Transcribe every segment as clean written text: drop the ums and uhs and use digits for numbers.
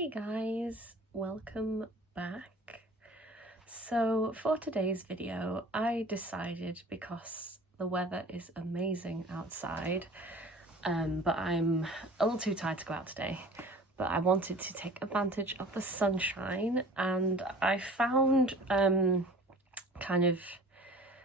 Hey guys, welcome back. So for today's video, I decided, because the weather is amazing outside, but I'm a little too tired to go out today, but I wanted to take advantage of the sunshine, and I found kind of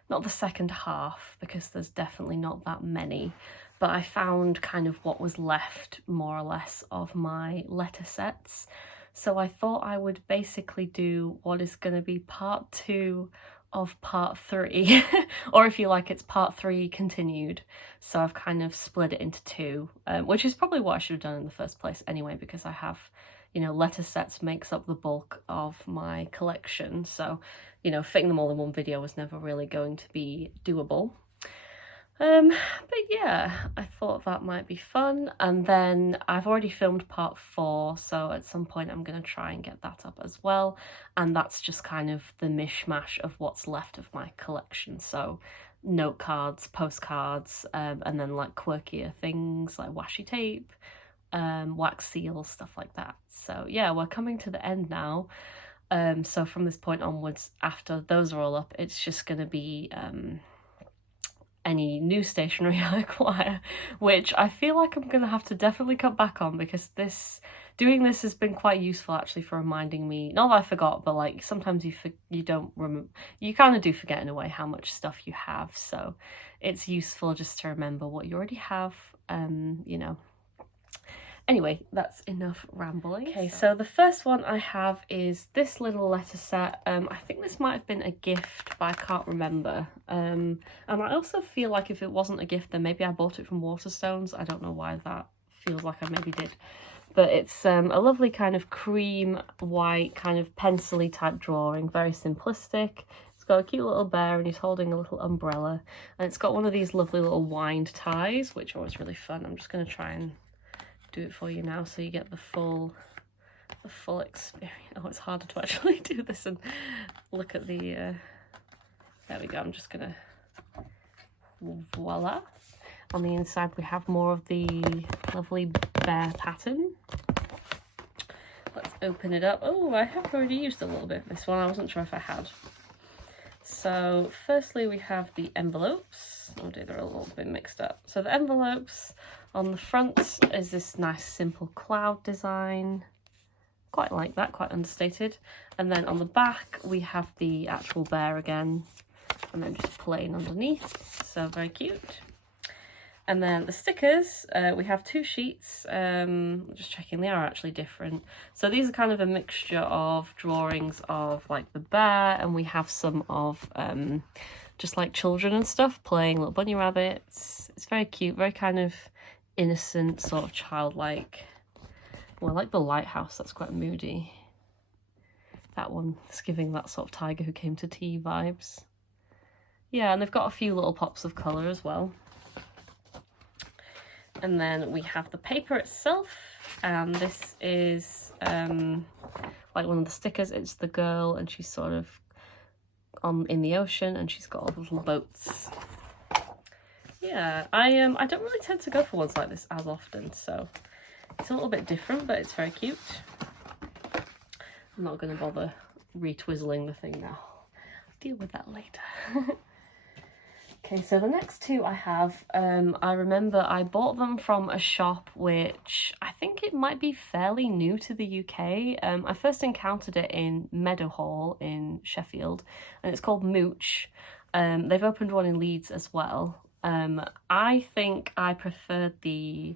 not the second half, because there's definitely not that many, but I found kind of what was left, more or less, of my letter sets. So I thought I would basically do what is going to be part 2 of part 3, or if you like, it's part 3 continued. So I've kind of split it into 2, which is probably what I should have done in the first place anyway, because I have, you know, letter sets makes up the bulk of my collection. So, you know, fitting them all in one video was never really going to be doable. But yeah, I thought that might be fun. And then I've already filmed part 4, so at some point I'm going to try and get that up as well. And that's just kind of the mishmash of what's left of my collection. So note cards, postcards, and then like quirkier things like washi tape, wax seals, stuff like that. So yeah, we're coming to the end now. So from this point onwards, after those are all up, it's just going to be any new stationery I acquire, which I feel like I'm gonna have to definitely cut back on, because doing this has been quite useful actually for reminding me, not that I forgot, but like sometimes you don't remember, you kind of do forget in a way how much stuff you have, so it's useful just to remember what you already have, you know. Anyway, that's enough rambling. Okay, so the first one I have is this little letter set. I think this might have been a gift, but I can't remember. And I also feel like if it wasn't a gift, then maybe I bought it from Waterstones. I don't know why that feels like I maybe did. But it's a lovely kind of cream white, kind of pencil-y type drawing, very simplistic. It's got a cute little bear and he's holding a little umbrella. And it's got one of these lovely little wind ties, which are always really fun. I'm just going to try and do it for you now so you get the full experience. Oh, it's harder to actually do this and look at the there we go. I'm just gonna, voila. On the inside we have more of the lovely bear pattern. Let's open it up. Oh, I have already used a little bit of this one. I wasn't sure if I had. So firstly we have the envelopes. Oh dear, they're a little bit mixed up. So the envelopes, on the front is this nice simple cloud design. Quite like that, quite understated. And then on the back we have the actual bear again, and then just plain underneath. So very cute. And then the stickers, we have 2 sheets, just checking, they are actually different. So these are kind of a mixture of drawings of like the bear, and we have some of just like children and stuff playing little bunny rabbits. It's very cute, very kind of innocent, sort of childlike. Well, I like the lighthouse, that's quite moody. That one is giving that sort of Tiger Who Came to Tea vibes. Yeah, and they've got a few little pops of colour as well. And then we have the paper itself, and this is like one of the stickers. It's the girl, and she's sort of in the ocean, and she's got all the little boats. Yeah, I don't really tend to go for ones like this as often, so it's a little bit different, but it's very cute. I'm not going to bother retwizzling the thing now. I'll deal with that later. Okay, so the next 2 I have, I remember I bought them from a shop which I think it might be fairly new to the UK. I first encountered it in Meadowhall in Sheffield, and it's called Mooch. They've opened one in Leeds as well. I think I preferred the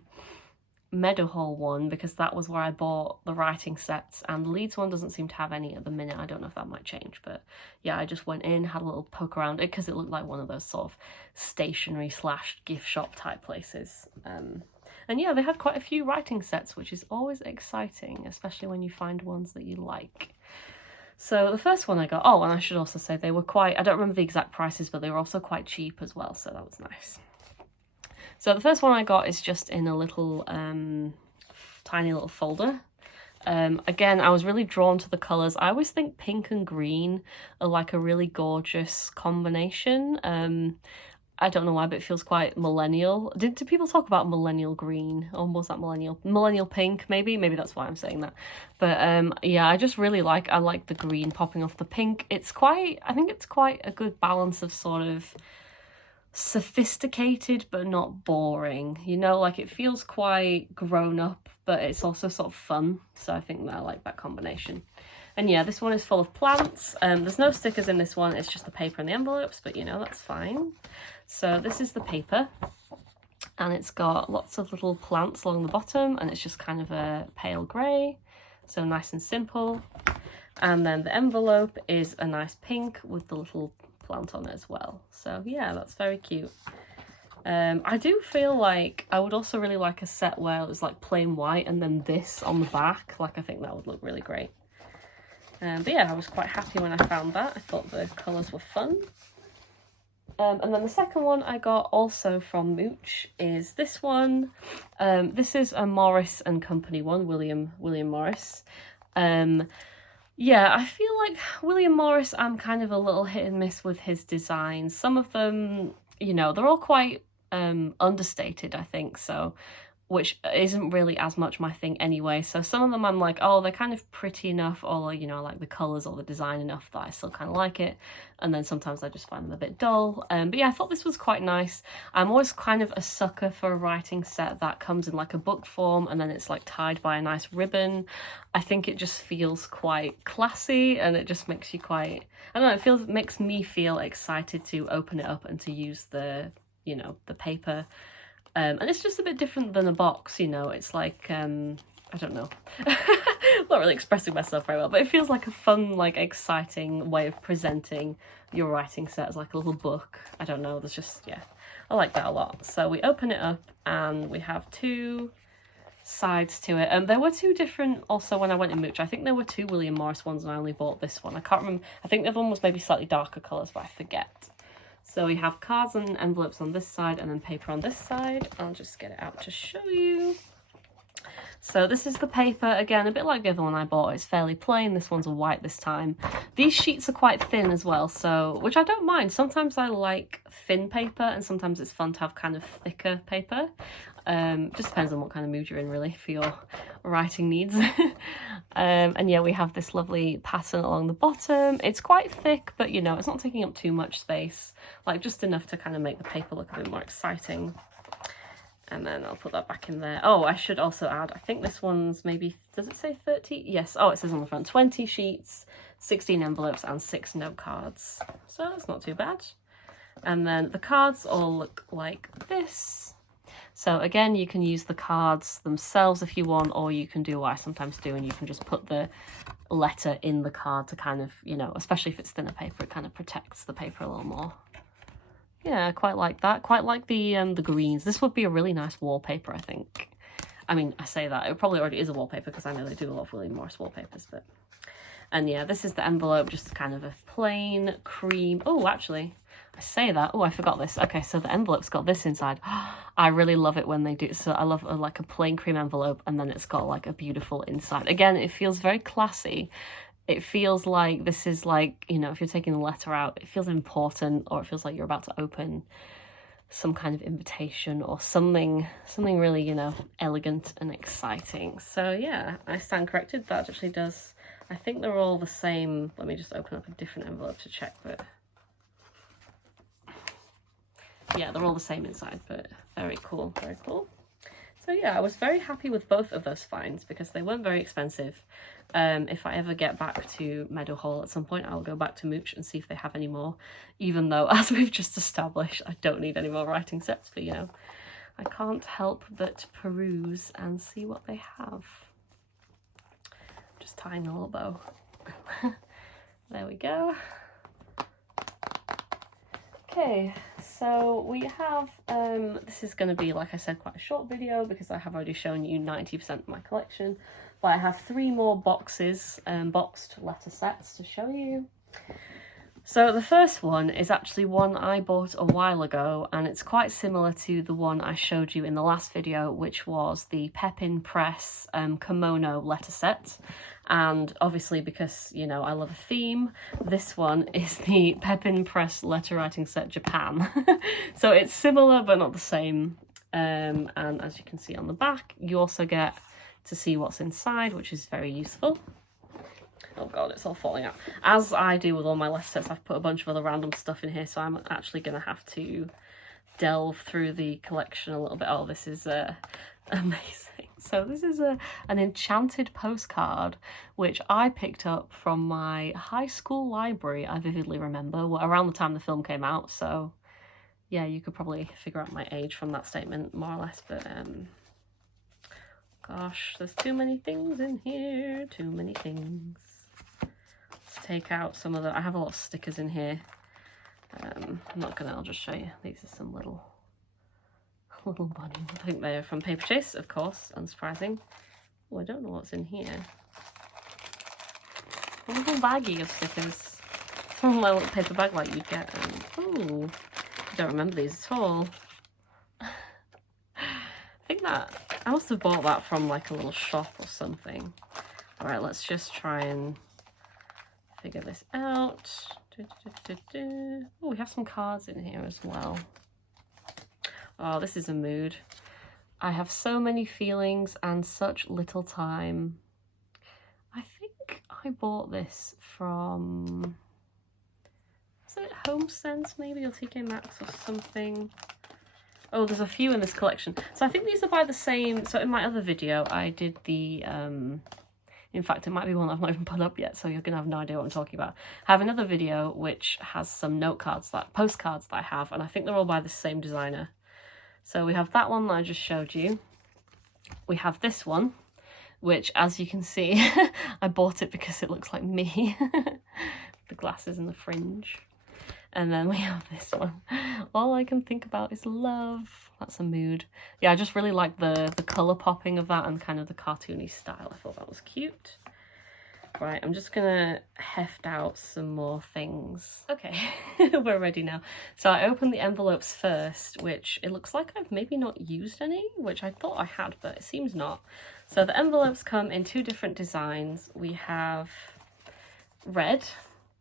Meadowhall one because that was where I bought the writing sets, and the Leeds one doesn't seem to have any at the minute. I don't know if that might change, but yeah, I just went in, had a little poke around it because it looked like one of those sort of stationery / gift shop type places. And yeah, they had quite a few writing sets, which is always exciting, especially when you find ones that you like. So the first one I got, oh, and I should also say they were quite, I don't remember the exact prices, but they were also quite cheap as well, so that was nice. So the first one I got is just in a little tiny little folder. Again, I was really drawn to the colours. I always think pink and green are like a really gorgeous combination. I don't know why, but it feels quite millennial. Did people talk about millennial green? Or was that millennial pink? Maybe that's why I'm saying that. But yeah, I just really I like the green popping off the pink. I think it's quite a good balance of sort of sophisticated but not boring, you know, like it feels quite grown up, but it's also sort of fun. So I think that I like that combination. And yeah, this one is full of plants. There's no stickers in this one, it's just the paper and the envelopes, but you know, that's fine. So this is the paper, and it's got lots of little plants along the bottom, and it's just kind of a pale grey, so nice and simple. And then the envelope is a nice pink with the little plant on it as well. So yeah, that's very cute. I do feel like I would also really like a set where it was like plain white and then this on the back. Like, I think that would look really great. But yeah, I was quite happy when I found that. I thought the colours were fun. And then the second one I got also from Mooch is this one. This is a Morris and Company one, William Morris. Yeah, I feel like William Morris, I'm kind of a little hit and miss with his designs. Some of them, you know, they're all quite understated, I think, so, which isn't really as much my thing anyway. So some of them I'm like, oh, they're kind of pretty enough, or, you know, I like the colours or the design enough that I still kind of like it. And then sometimes I just find them a bit dull. But yeah, I thought this was quite nice. I'm always kind of a sucker for a writing set that comes in like a book form and then it's like tied by a nice ribbon. I think it just feels quite classy, and it just makes you quite, I don't know, it makes me feel excited to open it up and to use the, you know, the paper. And it's just a bit different than a box, you know, it's like, I don't know, not really expressing myself very well, but it feels like a fun, like exciting way of presenting your writing set as like a little book. I don't know, there's just, yeah, I like that a lot. So we open it up and we have two sides to it. There were two different also when I went in Mooch. I think there were two William Morris ones and I only bought this one. I can't remember, I think the other one was maybe slightly darker colours, but I forget. So we have cards and envelopes on this side and then paper on this side. I'll just get it out to show you. So this is the paper, again, a bit like the other one I bought. It's fairly plain. This one's a white this time. These sheets are quite thin as well, so, which I don't mind. Sometimes I like thin paper and sometimes it's fun to have kind of thicker paper. Just depends on what kind of mood you're in, really, for your writing needs. And yeah, we have this lovely pattern along the bottom. It's quite thick, but you know, it's not taking up too much space, like just enough to kind of make the paper look a bit more exciting. And then I'll put that back in there. Oh, I should also add, I think this one's maybe, does it say 30? Yes, oh, it says on the front, 20 sheets, 16 envelopes and 6 note cards. So that's not too bad. And then the cards all look like this. So again, you can use the cards themselves if you want, or you can do what I sometimes do and you can just put the letter in the card to kind of, you know, especially if it's thinner paper, it kind of protects the paper a little more. Yeah, I quite like that. Quite like the greens. This would be a really nice wallpaper, I think. I mean, I say that, it probably already is a wallpaper because I know they do a lot of William Morris wallpapers, but... And yeah, this is the envelope, just kind of a plain cream. Oh, actually, I say that. Oh, I forgot this. Okay, so the envelope's got this inside. I really love it when they do. So I love like a plain cream envelope and then it's got like a beautiful inside. Again, it feels very classy. It feels like this is like, you know, if you're taking the letter out, it feels important, or it feels like you're about to open some kind of invitation or something really, you know, elegant and exciting. So yeah, I stand corrected. That actually does, I think they're all the same. Let me just open up a different envelope to check, but yeah, they're all the same inside, but very cool, very cool. So yeah, I was very happy with both of those finds because they weren't very expensive. If I ever get back to Meadowhall at some point, I'll go back to Mooch and see if they have any more, even though, as we've just established, I don't need any more writing sets, but you know, I can't help but peruse and see what they have. Just tying a little bow. There we go. Okay, so we have, this is going to be, like I said, quite a short video because I have already shown you 90% of my collection, but I have 3 more boxes, boxed letter sets to show you. So the first one is actually one I bought a while ago, and it's quite similar to the one I showed you in the last video, which was the Pepin Press kimono letter set. And obviously, because, you know, I love a theme, this one is the Pepin Press letter writing set Japan. So it's similar but not the same. And as you can see on the back, you also get to see what's inside, which is very useful. Oh god, it's all falling out. As I do with all my letter sets, I've put a bunch of other random stuff in here, so I'm actually going to have to delve through the collection a little bit. Oh, this is amazing. So this is an enchanted postcard, which I picked up from my high school library, I vividly remember, around the time the film came out. So yeah, you could probably figure out my age from that statement, more or less, but gosh, there's too many things in here, too many things. Take out some of the, I have a lot of stickers in here. I'm not gonna, I'll just show you. These are some little bunnies. I think they're from Paper Chase, of course, unsurprising. Oh, I don't know what's in here. A little baggie of stickers. From a little paper bag like you'd get. Oh, I don't remember these at all. I think that, I must have bought that from like a little shop or something. All right, let's just try and figure this out. Oh, we have some cards in here as well. Oh, this is a mood. I have so many feelings and such little time. I think I bought this from, was it HomeSense maybe, or TK Maxx or something? Oh, there's a few in this collection. So I think these are by the same, so in my other video I did the, in fact, it might be one I've not even put up yet, so you're going to have no idea what I'm talking about. I have another video which has some note cards, postcards that I have, and I think they're all by the same designer. So we have that one that I just showed you. We have this one, which, as you can see, I bought it because it looks like me. The glasses and the fringe. And then we have this one. All I can think about is love. That's a mood. Yeah, I just really like the colour popping of that and kind of the cartoony style. I thought that was cute. Right, I'm just gonna heft out some more things. Okay, we're ready now. So I opened the envelopes first, which it looks like I've maybe not used any, which I thought I had, but it seems not. So the envelopes come in two different designs. We have red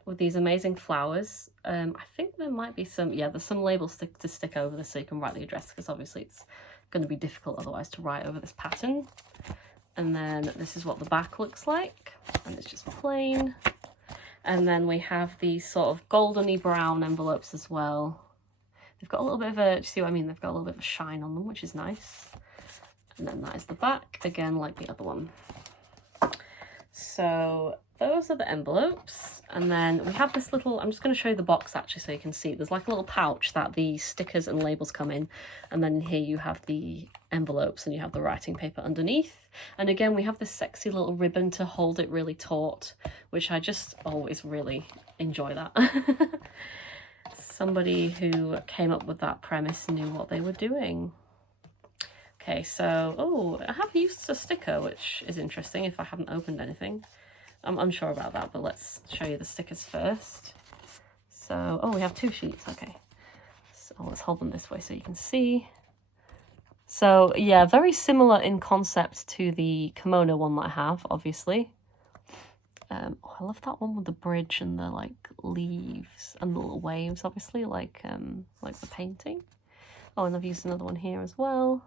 with these amazing flowers. I think there might be some, yeah, there's some labels to stick over this so you can write the address, because obviously it's going to be difficult otherwise to write over this pattern. And then this is what the back looks like, and it's just plain. And then we have these sort of goldeny brown envelopes as well. They've got a little bit of a, do you see what I mean? They've got a little bit of a shine on them, which is nice. And then that is the back, again, like the other one. So those are the envelopes. And then we have this little, I'm just going to show you the box actually so you can see. There's like a little pouch that the stickers and labels come in. And then here you have the envelopes and you have the writing paper underneath. And again, we have this sexy little ribbon to hold it really taut, which I just always really enjoy that. Somebody who came up with that premise knew what they were doing. Okay, so, oh, I have used a sticker, which is interesting if I haven't opened anything. I'm unsure about that, but let's show you the stickers first. So, oh, we have two sheets, okay. So let's hold them this way so you can see. So, yeah, very similar in concept to the kimono one that I have, obviously. Oh, I love that one with the bridge and the, like, leaves and the little waves, obviously, like the painting. Oh, and I've used another one here as well.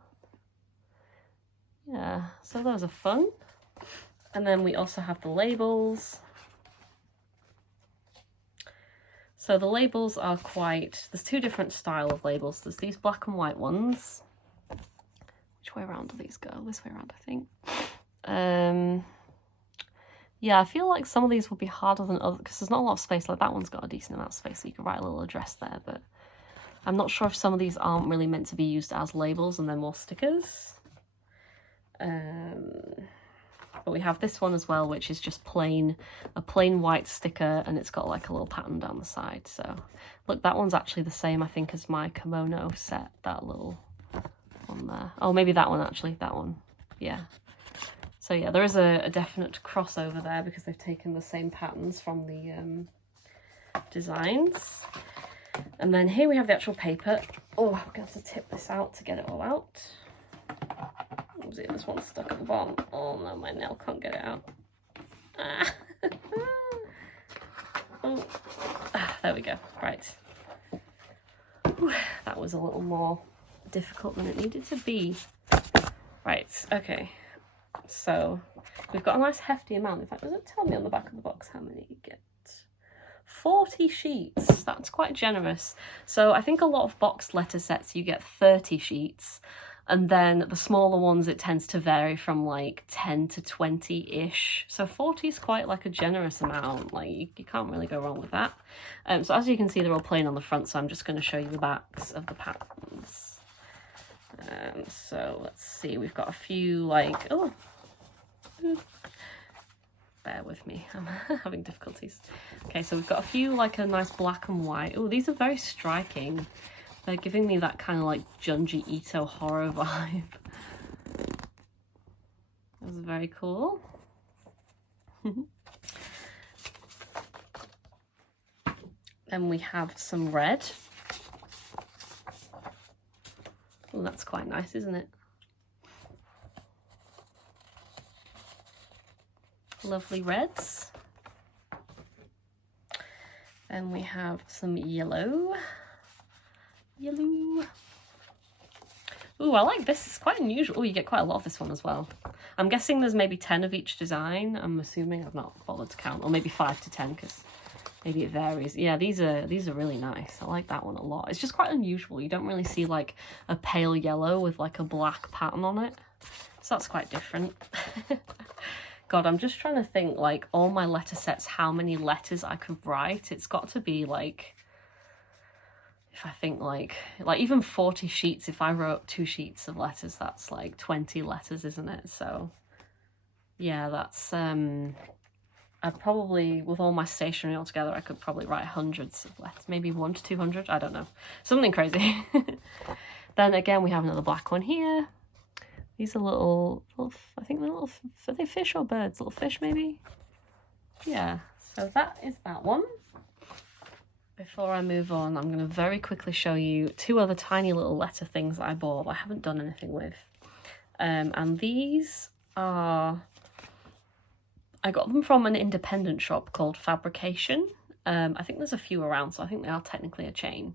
Yeah, so those are fun. And then we also have the labels. So the labels are quite, there's two different style of labels. There's these black and white ones. Which way around do these go? This way around, I think. Yeah, I feel like some of these will be harder than others because there's not a lot of space. Like that one's got a decent amount of space, so you can write a little address there, but I'm not sure if some of these aren't really meant to be used as labels and they're more stickers. But we have this one as well, which is just a plain white sticker, and it's got like a little pattern down the side. So look, that one's actually the same, I think, as my kimono set, that little one there. Oh, maybe that one actually, that one. Yeah. So yeah, there is a definite crossover there because they've taken the same patterns from the designs. And then here we have the actual paper. Oh, I'm going to have to tip this out to get it all out. Oh, see, this one's stuck at the bottom. Oh no, my nail can't get it out. Ah. Oh. Ah, there we go. Right. Whew, that was a little more difficult than it needed to be. Right, okay. So we've got a nice hefty amount. In fact, does it tell me on the back of the box how many you get? 40 sheets. That's quite generous. So I think a lot of boxed letter sets you get 30 sheets, and then the smaller ones it tends to vary from like 10 to 20-ish. So 40 is quite like a generous amount. Like you can't really go wrong with that. So as you can see, they're all plain on the front, so I'm just going to show you the backs of the patterns. So let's see, we've got a few like, oh, bear with me, I'm having difficulties. Okay, so we've got a few like a nice black and white. Oh, these are very striking. They're giving me that kind of like Junji Ito horror vibe. That's very cool. Then we have some red. Oh, that's quite nice, isn't it? Lovely reds. Then we have some yellow. Yellow. Ooh, I like this. It's quite unusual. Oh, you get quite a lot of this one as well. I'm guessing there's maybe 10 of each design. I'm assuming. I've not bothered to count. Or maybe 5 to 10 because maybe it varies. Yeah, these are really nice. I like that one a lot. It's just quite unusual. You don't really see like a pale yellow with like a black pattern on it. So that's quite different. God, I'm just trying to think like all my letter sets, how many letters I could write. It's got to be like, if I think like even 40 sheets, if I wrote 2 sheets of letters, that's like 20 letters, isn't it? So yeah, that's I'd probably, with all my stationery all together, I could probably write hundreds of letters, maybe 100 to 200, I don't know, something crazy. Then again, we have another black one here. These are little I think they're little, are they fish or birds? Little fish maybe? Yeah, so that is that one. Before I move on, I'm going to very quickly show you 2 other tiny little letter things that I bought I haven't done anything with. And these are, I got them from an independent shop called Fabrication. I think there's a few around, so I think they are technically a chain.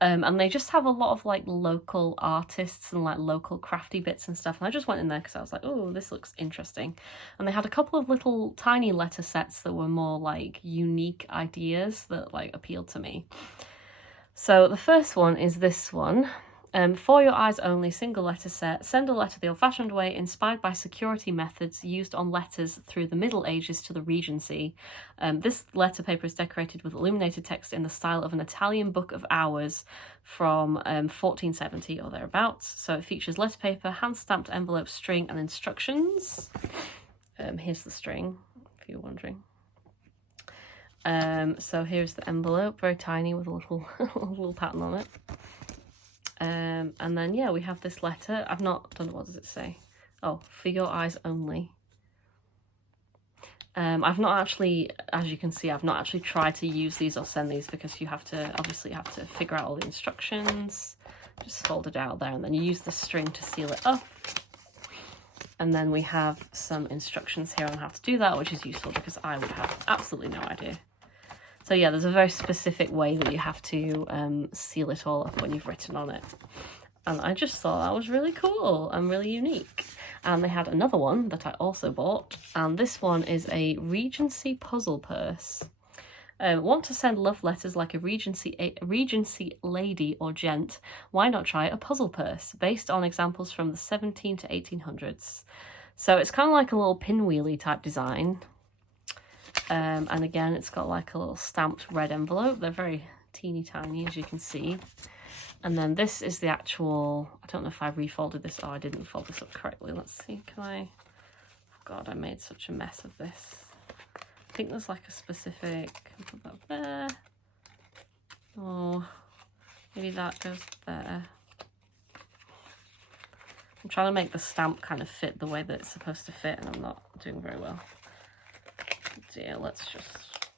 And they just have a lot of like local artists and like local crafty bits and stuff. And I just went in there because I was like, oh, this looks interesting. And they had a couple of little tiny letter sets that were more like unique ideas that like appealed to me. So the first one is this one. For your eyes only, single letter set. Send a letter the old-fashioned way, inspired by security methods used on letters through the Middle Ages to the Regency. This letter paper is decorated with illuminated text in the style of an Italian book of hours from 1470 or thereabouts. So it features letter paper, hand-stamped envelope, string, and instructions. Here's the string, if you're wondering. So here's the envelope, very tiny with a little, little pattern on it. And then, yeah, we have this letter. I've not done, what does it say? Oh, for your eyes only. I've not actually, as you can see, I've not actually tried to use these or send these because you have to, obviously you have to figure out all the instructions. Just fold it out there and then you use the string to seal it up. And then we have some instructions here on how to do that, which is useful because I would have absolutely no idea. So yeah, there's a very specific way that you have to seal it all up when you've written on it. And I just thought that was really cool and really unique. And they had another one that I also bought. And this one is a Regency puzzle purse. Want to send love letters like a Regency lady or gent? Why not try a puzzle purse based on examples from the 17 to 1800s? So it's kind of like a little pinwheely type design. And again, it's got like a little stamped red envelope. They're very teeny tiny, as you can see. And then this is the actual, I don't know if I refolded this. Oh, I didn't fold this up correctly. Let's see, can I? God, I made such a mess of this. I think there's like a specific, put that there. Oh, maybe that goes there. I'm trying to make the stamp kind of fit the way that it's supposed to fit, and I'm not doing very well. Dear, let's just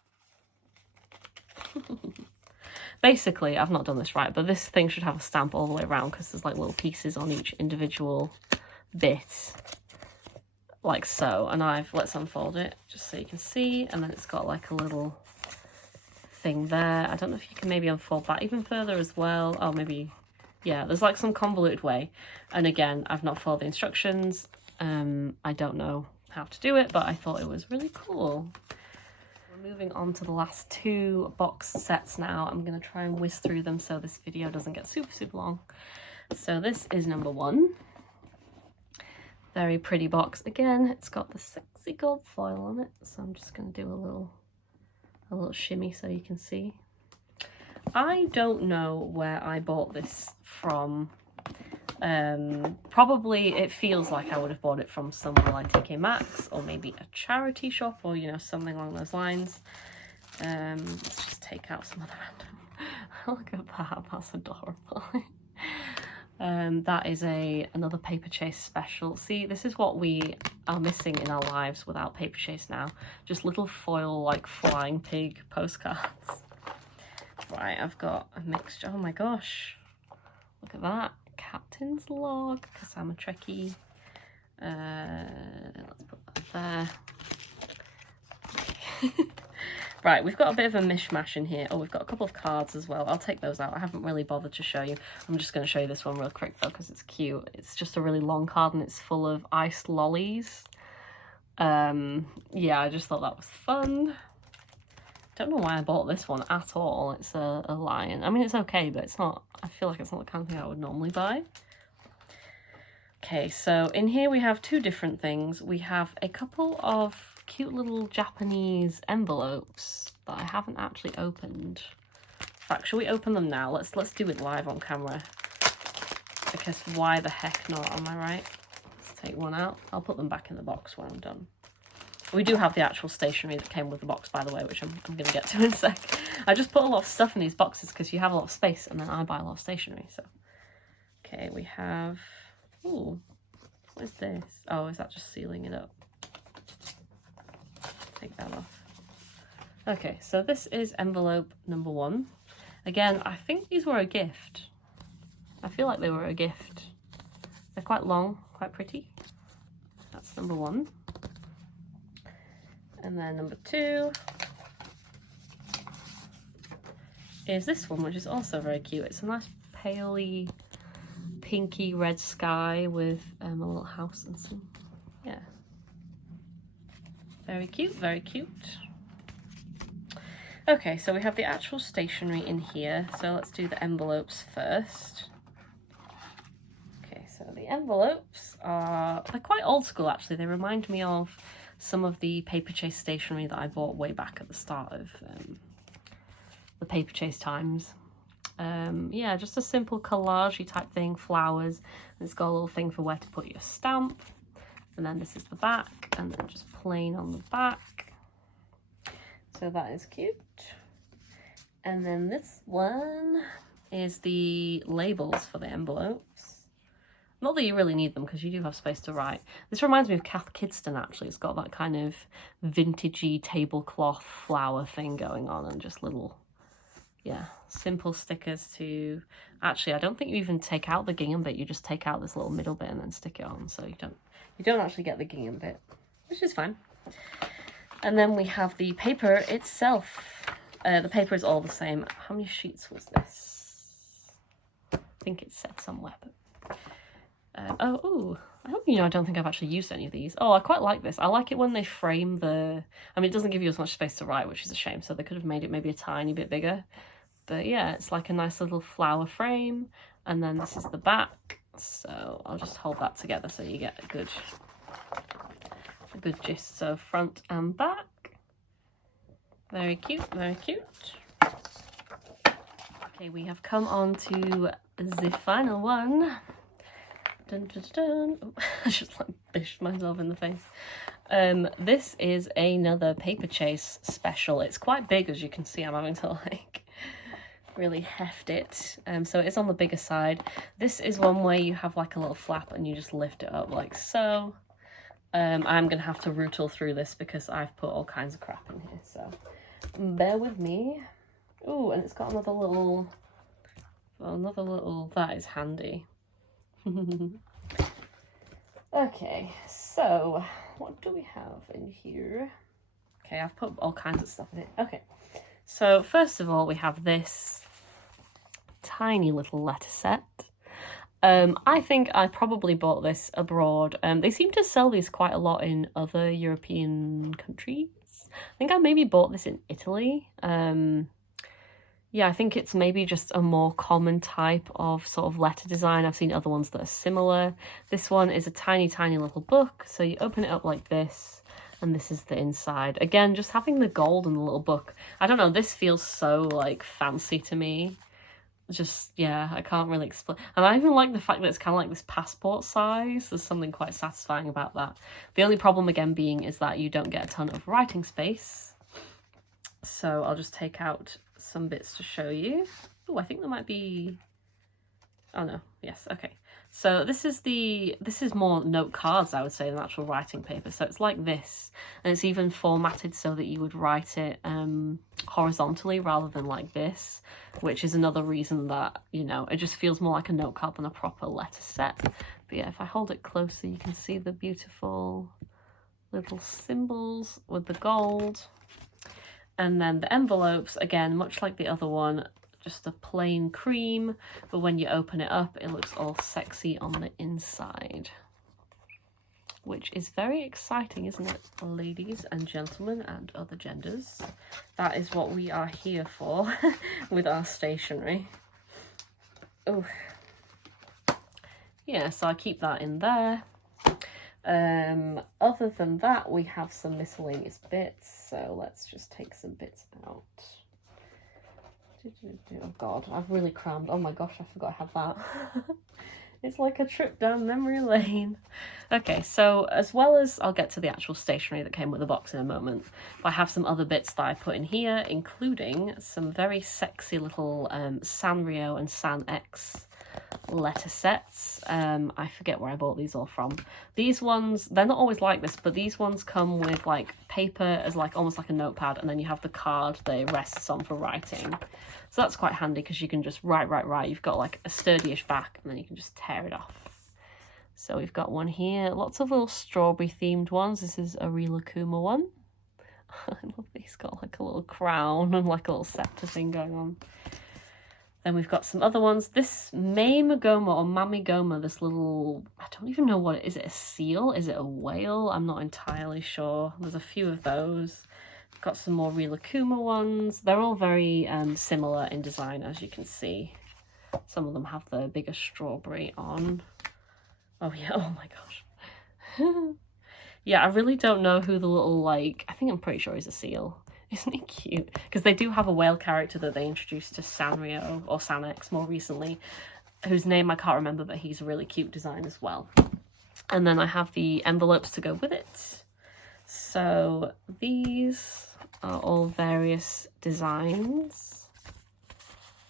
Basically, I've not done this right, but this thing should have a stamp all the way around because there's like little pieces on each individual bit, like so. And let's unfold it just so you can see, and then it's got like a little thing there. I don't know if you can maybe unfold that even further as well. Oh, maybe, yeah, there's like some convoluted way. And again, I've not followed the instructions. I don't know how to do it, but I thought it was really cool. Moving on to the last two box sets now. I'm going to try and whiz through them so this video doesn't get super long. So this is number one. Very pretty box. Again, it's got the sexy gold foil on it. So I'm just going to do a little shimmy so you can see. I don't know where I bought this from. Probably it feels like I would have bought it from somewhere like TK Maxx or maybe a charity shop or, you know, something along those lines. Let's just take out some other random. Look at that, that's adorable. That is another Paper Chase special. See, this is what we are missing in our lives without Paper Chase now. Just little foil like flying pig postcards. Right, I've got a mixture. Oh my gosh, look at that. Captain's log, because I'm a Trekkie. Let's put that there. Right, we've got a bit of a mishmash in here. Oh, we've got a couple of cards as well. I'll take those out. I haven't really bothered to show you. I'm just going to show you this one real quick though, because it's cute. It's just a really long card and it's full of iced lollies. Yeah, I just thought that was fun. Don't know why I bought this one at all. It's a lion. I mean, it's okay, but it's not, I feel like it's not the kind of thing I would normally buy. Okay, so in here we have two different things. We have a couple of cute little Japanese envelopes that I haven't actually opened. In fact, shall we open them now? Let's do it live on camera. Because why the heck not, am I right? Let's take one out. I'll put them back in the box when I'm done. We do have the actual stationery that came with the box, by the way, which I'm going to get to in a sec. I just put a lot of stuff in these boxes because you have a lot of space and then I buy a lot of stationery. So, okay, we have... Ooh, what is this? Oh, is that just sealing it up? Take that off. Okay, so this is envelope number one. Again, I think these were a gift. I feel like they were a gift. They're quite long, quite pretty. That's number one. And then number two is this one, which is also very cute. It's a nice paley, pinky red sky with a little house and some, yeah. Very cute, very cute. Okay, so we have the actual stationery in here. So let's do the envelopes first. Okay, so the envelopes they're quite old school actually. They remind me of some of the Paper Chase stationery that I bought way back at the start of the Paper Chase times. Yeah, just a simple collage-y type thing, flowers. And it's got a little thing for where to put your stamp. And then this is the back, and then just plain on the back. So that is cute. And then this one is the labels for the envelopes. Not that you really need them because you do have space to write. This reminds me of Cath Kidston actually. It's got that kind of vintagey tablecloth flower thing going on and just little, yeah, simple stickers to... Actually, I don't think you even take out the gingham bit. You just take out this little middle bit and then stick it on. So you don't actually get the gingham bit, which is fine. And then we have the paper itself. The paper is all the same. How many sheets was this? I think it said somewhere, but... I don't think I've actually used any of these. Oh, I quite like this. I like it when they frame the... I mean, it doesn't give you as much space to write, which is a shame, so they could have made it maybe a tiny bit bigger. But yeah, it's like a nice little flower frame, and then this is the back. So I'll just hold that together so you get a good gist. So front and back. Very cute, very cute. Okay, we have come on to the final one. Dun, dun, dun. Oh, I just like bished myself in the face. This is another Paper Chase special. It's quite big, as you can see. I'm having to like really heft it. So it's on the bigger side. This is one where you have like a little flap and you just lift it up like so. I'm gonna have to rootle through this because I've put all kinds of crap in here. So bear with me. Oh, and it's got another little, that is handy. Okay, so what do we have in here? Okay, I've put all kinds of stuff in it. Okay, so first of all, we have this tiny little letter set. I think I probably bought this abroad. They seem to sell these quite a lot in other European countries. I think I maybe bought this in Italy. Yeah, I think it's maybe just a more common type of sort of letter design. I've seen other ones that are similar. This one is a tiny, tiny little book. So you open it up like this, and this is the inside. Again, just having the gold in the little book. I don't know, this feels so like fancy to me. Just, yeah, I can't really explain. And I even like the fact that it's kind of like this passport size. There's something quite satisfying about that. The only problem again being is that you don't get a ton of writing space. So I'll just take out some bits to show you. Oh, I think there might be, oh no, yes, okay. So this is more note cards, I would say, than actual writing paper. So it's like this, and it's even formatted so that you would write it horizontally rather than like this, which is another reason that, you know, it just feels more like a note card than a proper letter set. But yeah, if I hold it closer, you can see the beautiful little symbols with the gold. And then the envelopes, again, much like the other one, just a plain cream, but when you open it up, it looks all sexy on the inside. Which is very exciting, isn't it, ladies and gentlemen and other genders? That is what we are here for with our stationery. Oh, yeah, so I keep that in there. Other than that, we have some miscellaneous bits, so let's just take some bits out. Oh god, I've really crammed. Oh my gosh, I forgot I had that. It's like a trip down memory lane. Okay, so as well as, I'll get to the actual stationery that came with the box in a moment, but I have some other bits that I put in here, including some very sexy little Sanrio and San X letter sets. I forget where I bought these all from. These ones, they're not always like this, but these ones come with like paper as like almost like a notepad, and then you have the card that it rests on for writing. So that's quite handy because you can just write. You've got like a sturdy-ish back, and then you can just tear it off. So we've got one here, lots of little strawberry themed ones. This is a Rilakuma one. I love these, got like a little crown and like a little scepter thing going on. Then we've got some other ones. This Mamigoma or Mamigoma, this little, I don't even know what it is. Is it a seal? Is it a whale? I'm not entirely sure. There's a few of those. We've got some more Rilakuma ones. They're all very similar in design, as you can see. Some of them have the bigger strawberry on. Oh yeah, oh my gosh. Yeah, I really don't know who the little, like, I think I'm pretty sure he's a seal. Isn't he cute? Because they do have a whale character that they introduced to Sanrio, or San X more recently, whose name I can't remember, but he's a really cute design as well. And then I have the envelopes to go with it. So these are all various designs.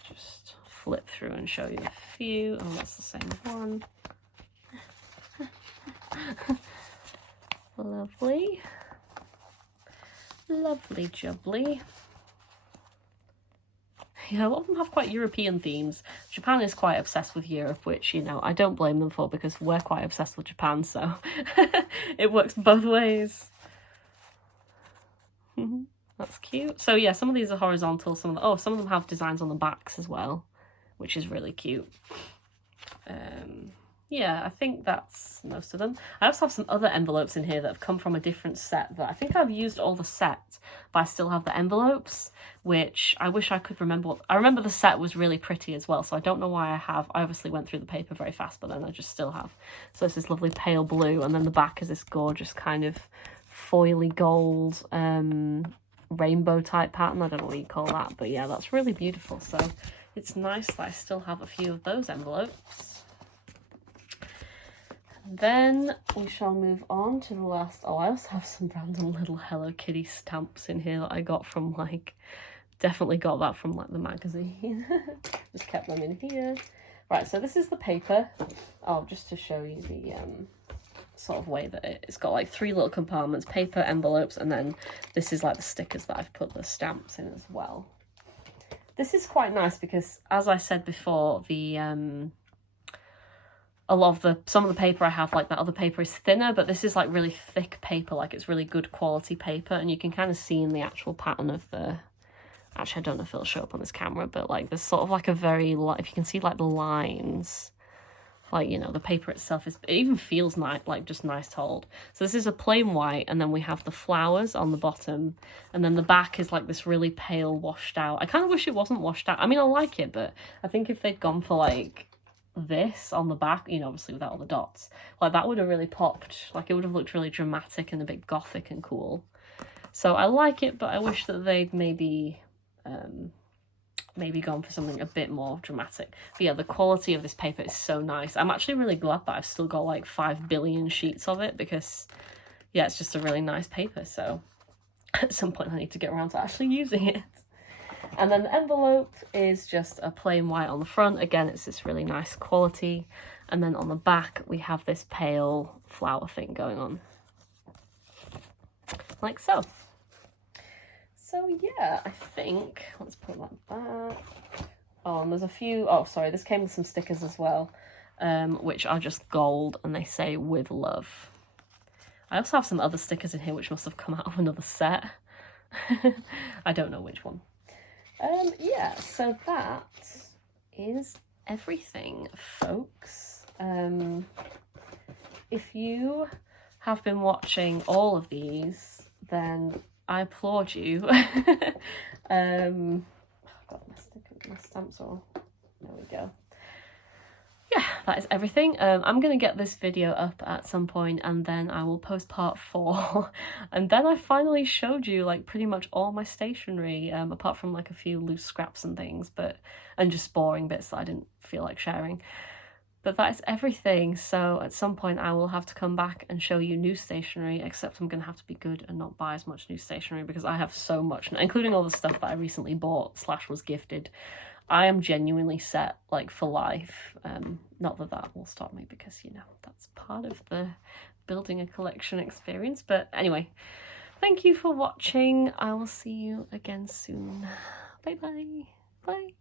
Just flip through and show you a few. Oh, that's the same one. Lovely. Lovely jubbly. Yeah, a lot of them have quite European themes. Japan is quite obsessed with Europe, which, you know, I don't blame them for because we're quite obsessed with Japan, so it works both ways. That's cute. So yeah, some of these are horizontal, some of them have designs on the backs as well, which is really cute. Yeah, I think that's most of them. I also have some other envelopes in here that have come from a different set that I think I've used all the set, but I still have the envelopes, which I wish I could remember. I remember the set was really pretty as well, so I don't know why I have. I obviously went through the paper very fast, but then I just still have. So it's this lovely pale blue, and then the back is this gorgeous kind of foily gold rainbow type pattern. I don't know what you call that, but yeah, that's really beautiful. So it's nice that I still have a few of those envelopes. Then we shall move on to the last. Oh, I also have some random little Hello Kitty stamps in here that I got from, like, definitely got that from like the magazine. Just kept them in here. Right, so this is the paper. Oh, just to show you the sort of way that it's got like 3 little compartments: paper, envelopes, and then this is like the stickers that I've put the stamps in as well. this is quite nice because, as I said before, the a lot of some of the paper I have, like that other paper, is thinner, but this is like really thick paper, like it's really good quality paper, and you can kind of see in the actual pattern of the, actually I don't know if it'll show up on this camera, but like there's sort of like a very, if you can see like the lines, like, you know, the paper itself is, it even feels nice, like just nice to hold. So this is a plain white, and then we have the flowers on the bottom, and then the back is like this really pale washed out. I kind of wish it wasn't washed out. I mean, I like it, but I think if they'd gone for like this on the back, you know, obviously without all the dots, like that would have really popped. Like it would have looked really dramatic and a bit gothic and cool. So I like it, but I wish that they'd maybe gone for something a bit more dramatic. But yeah, the quality of this paper is so nice. I'm actually really glad that I've still got like 5 billion sheets of it, because yeah, it's just a really nice paper. So at some point I need to get around to actually using it. And then the envelope is just a plain white on the front. Again, it's this really nice quality. And then on the back, we have this pale flower thing going on. Like so. So yeah, I think, let's put that back. Oh, and there's a few, oh sorry, this came with some stickers as well, which are just gold, and they say "with love." I also have some other stickers in here which must have come out of another set. I don't know which one. Yeah, so that is everything, folks. If you have been watching all of these, then I applaud you. I've got my stamps on. There we go. Yeah, that is everything. I'm gonna get this video up at some point, and then I will post part 4. And then I finally showed you like pretty much all my stationery, apart from like a few loose scraps and things, and just boring bits that I didn't feel like sharing. But that is everything. So at some point I will have to come back and show you new stationery, except I'm gonna have to be good and not buy as much new stationery, because I have so much, including all the stuff that I recently bought / was gifted. I am genuinely set, like, for life. Not that that will stop me, because, you know, that's part of the building a collection experience. But anyway, thank you for watching. I will see you again soon. Bye-bye. Bye.